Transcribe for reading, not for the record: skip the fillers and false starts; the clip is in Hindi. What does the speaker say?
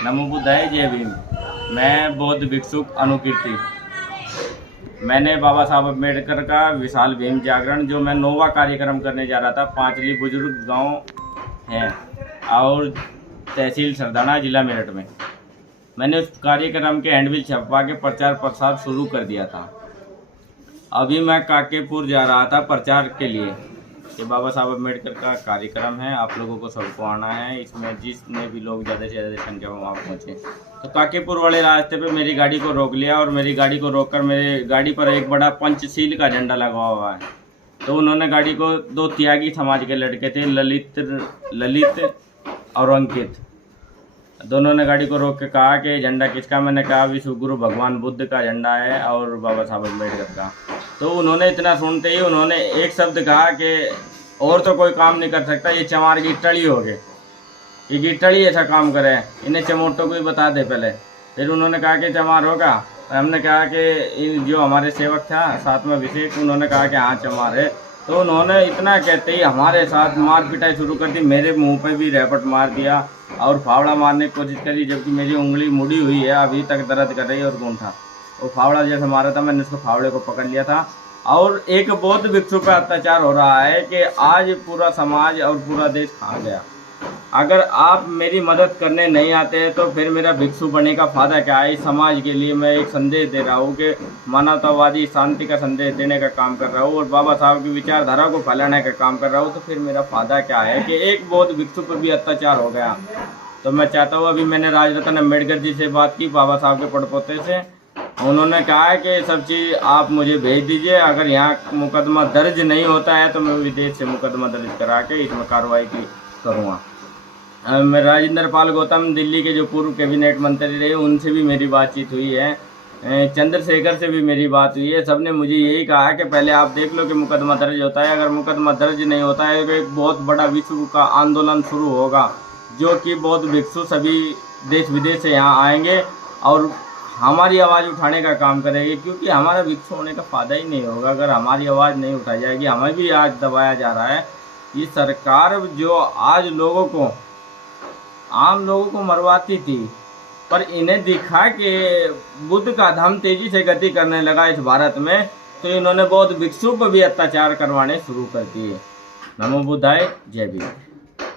नमो बुद्धाय जय भीम। मैं बौद्ध भिक्षुक अनुकीर्ति। मैंने बाबा साहब अम्बेडकर का विशाल भीम जागरण जो मैं 9वां कार्यक्रम करने जा रहा था, पांचली बुजुर्ग गांव है और तहसील सरदाना जिला मेरठ में। मैंने उस कार्यक्रम के हैंडबिल छपवा के प्रचार प्रसार शुरू कर दिया था। अभी मैं काकेपुर जा रहा था प्रचार के लिए। ये बाबा साहब अम्बेडकर का कार्यक्रम है, आप लोगों को सबको आना है। इसमें जिसने भी लोग ज़्यादा से ज़्यादा संख्या में वहाँ पहुँचे। तो काकेपुर वाले रास्ते पे मेरी गाड़ी को रोक लिया और मेरी गाड़ी को रोककर मेरी गाड़ी पर एक बड़ा पंचशील का झंडा लगा हुआ है। तो उन्होंने गाड़ी को, दो त्यागी समाज के लड़के थे, ललित और अंकित, दोनों ने गाड़ी को रोक के कहा कि झंडा किसका। मैंने कहा विश्व गुरु भगवान बुद्ध का झंडा है और बाबा साहब अम्बेडकर का। तो उन्होंने इतना सुनते ही उन्होंने एक शब्द कहा कि और तो कोई काम नहीं कर सकता, ये चमार की टड़ी हो गए, ये गिट्टड़ी ऐसा काम करे, इन्हें चमोटों को ही बता दे पहले। फिर उन्होंने कहा कि चमार होगा। हमने कहा कि जो हमारे सेवक था साथ में अभिषेक, उन्होंने कहा कि हाँ चमार है। तो उन्होंने इतना कहते ही हमारे साथ मार पिटाई शुरू कर दी। मेरे मुंह पे भी रैपट मार दिया और फावड़ा मारने की कोशिश करी, जबकि मेरी उंगली मुड़ी हुई है, अभी तक दर्द कर रही है। और गूंठा वो फावड़ा जैसे मारा था, मैंने उसको फावड़े को पकड़ लिया था। और एक बौद्ध भिक्षु पर अत्याचार हो रहा है कि आज पूरा समाज और पूरा देश खा गया। अगर आप मेरी मदद करने नहीं आते हैं तो फिर मेरा भिक्षु बनने का फायदा क्या है। इस समाज के लिए मैं एक संदेश दे रहा हूँ कि मानवतावादी शांति का संदेश देने का काम कर रहा हूँ और बाबा साहब की विचारधारा को फैलाने का काम कर रहा हूँ। तो फिर मेरा फायदा क्या है कि एक बौद्ध भिक्षु पर भी अत्याचार हो गया। तो मैं चाहता हूँ, अभी मैंने राजरत्न अम्बेडकर जी से बात की, बाबा साहब के पड़पोते से। उन्होंने कहा कि सब चीज़ आप मुझे भेज दीजिए। अगर यहाँ मुकदमा दर्ज नहीं होता है तो मैं विदेश से मुकदमा दर्ज करा के इसमें कार्रवाई करूँगा। मैं राजेंद्र पाल गौतम, दिल्ली के जो पूर्व कैबिनेट मंत्री रहे, उनसे भी मेरी बातचीत हुई है। चंद्रशेखर से भी मेरी बात हुई है। सबने मुझे यही कहा कि पहले आप देख लो कि मुकदमा दर्ज होता है। अगर मुकदमा दर्ज नहीं होता है तो एक बहुत बड़ा विश्व का आंदोलन शुरू होगा, जो कि बौद्ध भिक्षु सभी देश विदेश से यहाँ आएंगे और हमारी आवाज़ उठाने का काम करेंगे। क्योंकि हमारा भिक्षु होने का फ़ायदा ही नहीं होगा अगर हमारी आवाज़ नहीं उठाई जाएगी। हमें भी आज दबाया जा रहा है। ये सरकार जो आज आम लोगों को मरवाती थी, पर इन्हें दिखा कि बुद्ध का धर्म तेजी से गति करने लगा इस भारत में, तो इन्होंने बौद्ध भिक्षु पर भी अत्याचार करवाने शुरू कर दिए। नमो बुद्धाय जय भीम।